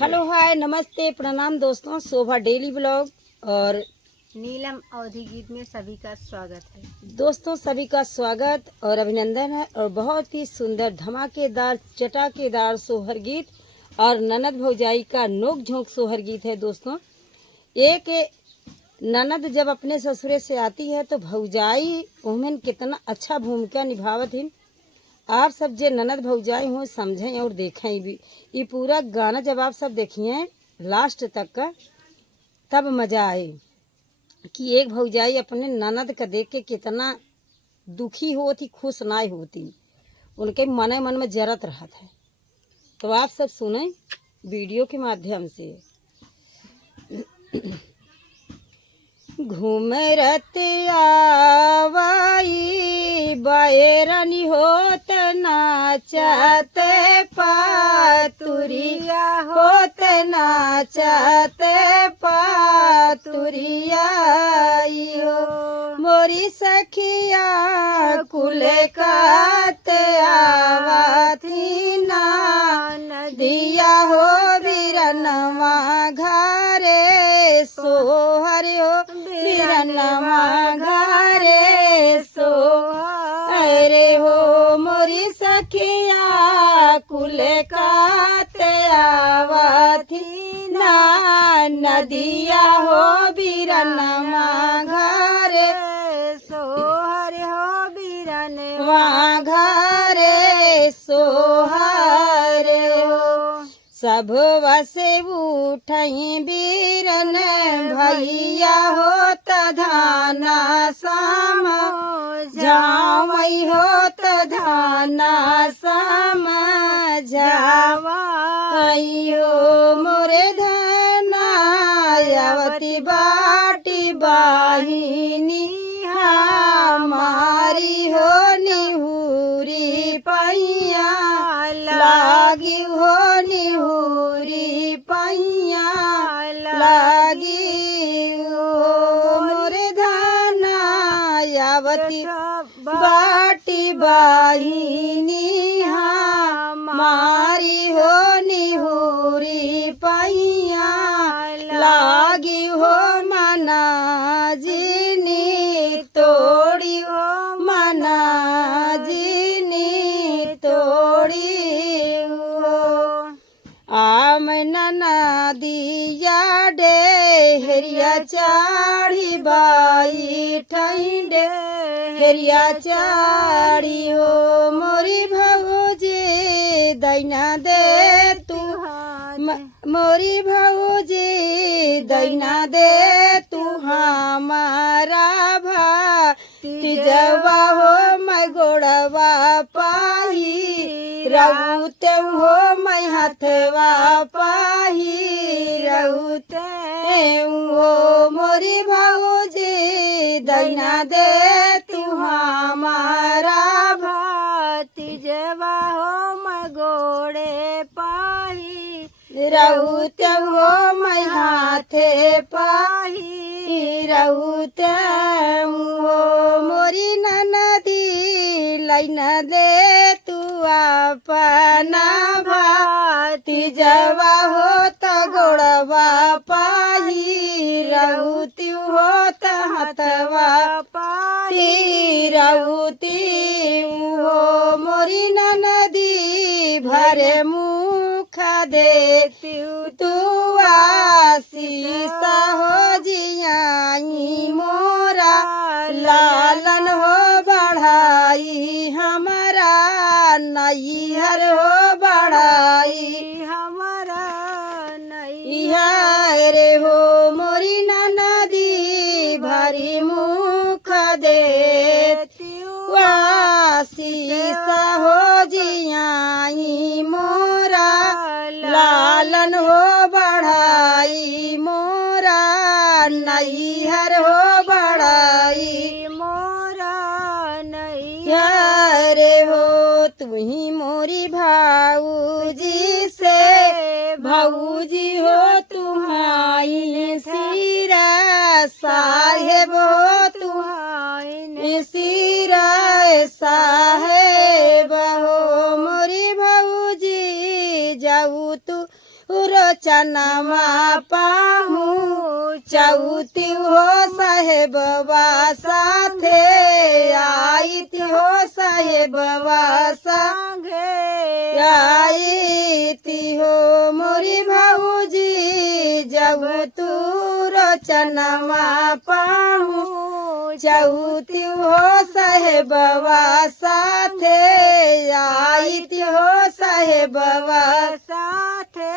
Hello hi नमस्ते प्रणाम दोस्तों, शोभा डेली ब्लॉग और नीलम अवधि गीत में सभी का स्वागत है। दोस्तों सभी का स्वागत और अभिनंदन है। और बहुत ही सुंदर धमाकेदार चटाकेदार सोहर गीत और ननद भौजाई का नोक झोंक सोहर गीत है। दोस्तों एक ननद जब अपने ससुरे से आती है तो भौजाई उमें कितना अच्छा भूमिका निभावत है। आप सब जे ननद भौजाई हो समझें और देखें भी। ये पूरा गाना जब आप सब देखिए लास्ट तक का तब मजा आए कि एक भौजाई अपने ननद का देख के कितना दुखी होती, खुश ना होती, उनके मन मन में जरत रहत है। तो आप सब सुने वीडियो के माध्यम से। घूमरत आवाई बैरनी होत नाचत पातुरिया होत नाचत पातुरिया मोरी सखिया कुल कात आवती ना नदिया हो बिरनवा घरे सोहर हो बिरनवा घरे सो अरे हो मोरी सखिया कुल कात आवती ना नदिया हो बिरनवा घरे सोहर हो बीरन वहाँ घरे सोहर हो। सब वसे उठई बीरन भैया हो तधाना सम जावई हो तधाना सम जावई हो मोरे धना आवती बाटी बाहिनी हमारी हो निहुरी पैया लागी हो निहुरी पैया लागी हो मोरे धना आवती बाटी बाहिनी हमारी हो निहुरी पैया लागी हो मना जीनी तोड़ी हो मना जीनी तोड़ी हो। आम नना दिया डेहरिया चाढ़ी बाई ठंडे हेरिया चाढ़ी हो मोरी भौजी दैना दे तू मोरी भौजी दैना दे तू हमारा तीजवा हो मैं गोड़वा पाही रहूते हो मैं हथवा पाही रहूते हो मोरी भौजी दैना दे तू हमारा तीजवा हो मैं गोड़े पाही रहूते हो मैं हाथे पाही रहूते हो मोरी ननदी लैना दे तू अपना भाती जवा हो त गोड़वा पाही रहूती हो त हथवा पाही रहूती हो मोरी ननदी भरे मुख देती तू आशीषा हो जियाई मोरा लालन हो बढ़ाई हमारा नैहर हो बढ़ाई हमारा नहीं रे हो मोरी ननदी भरी मुख देती आशीषा हो जियाई मोरा लालन हो बढ़ाई मोरा नैहर हो बढ़ाई मोरा नहीं रे हो तू ही मोरी भाऊजी से भाऊजी हो तुम्हारी सिरा साहेब हो तुम्हारी सिरा साहेब हो मोरी भाऊजी जाऊ तू रोचनमा पाहूँ चौती हो साहेबवा साथे आईती हो साहेबवा संगे आईती हो मोरी भाऊजी जब तू रोचनमा पाहूँ चौती हो साहेबवा साथे आईती हो साहेबवा साथे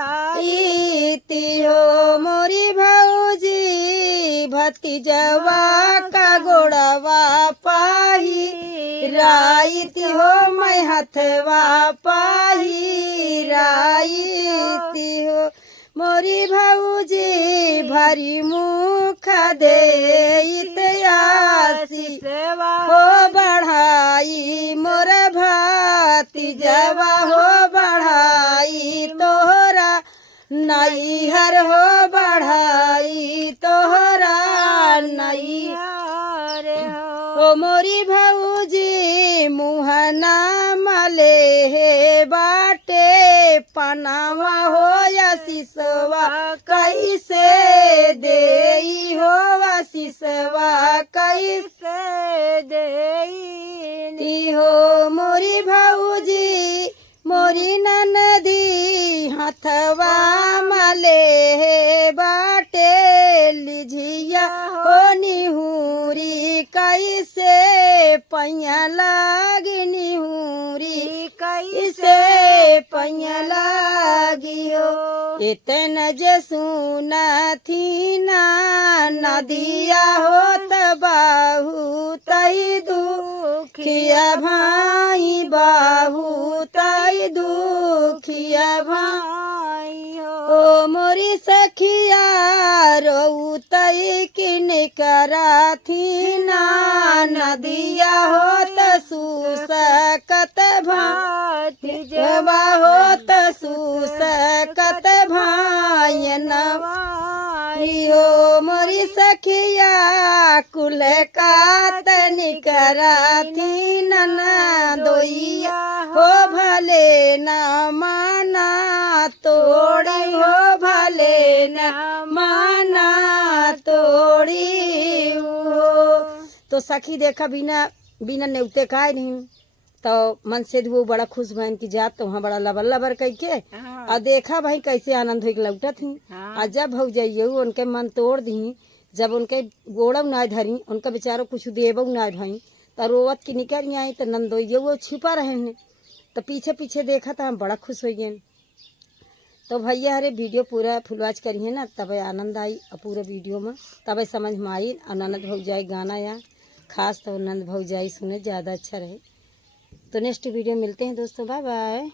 आईती हो मोरी भाऊजी भतीजवा का गोड़वा पाही राईती हो मैं हथवा पाही राईती हो मोरी भाऊजी भरी मुख दे आशीष हो बढ़ाई मोर भतीजवा हो बढ़ाई तोहरा नैहर हो बढ़ाई तोहरा नैहर हो मोरी भाऊजी मुहना मले हे बाटे पनावा हो आशीषवा कैसे देई हो आशीषवा कैसे देई हो मोरी भाऊजी मोरी ननदी हथवा मले हे बाटे लिझिया हो निहुरी कैसे पैया लागी निहुरी कैसे पैया लागी हो इतन जे सुना थी ना नदिया हो तबाहू तई दुखिया भाई बाहू तई दुखिया भाई हो मोरी सखिया रो तई किन करा थी ना नदिया हो तसूसकत भाती जवा हो तसूसकत भाई नवाई हो मोरी सखिया कुल का तनिकरा थी नना दोइया हो भले न माना तोड़ी हो भले न माना तोड़ी हो। तो सखी देखा बिना बिना नेवते खाए नहीं तो मन से वो बड़ा खुश भैन की जात तो वहाँ बड़ा लबर लबर कह के और देखा भाई कैसे आनंद हो लौटा थी और जब हो जाइए उनके मन तोड़ दी जब उनके गोड़व ना धरी उनका बेचारो कुछ देव ना भाई तो रोवत की निकल आई तो नंदोइये वो छिपा रहे हैं तो पीछे पीछे देखा तो हम बड़ा खुश हो गए। तो भैया हरे वीडियो पूरा फुलवाच करिए ना तब आनंद आई और पूरे वीडियो में तब समझ में आई और ननद भौजाई गाना या खास तो नंद भौजाई सुने ज़्यादा अच्छा रहे। तो नेक्स्ट वीडियो मिलते हैं दोस्तों, बाय बाय।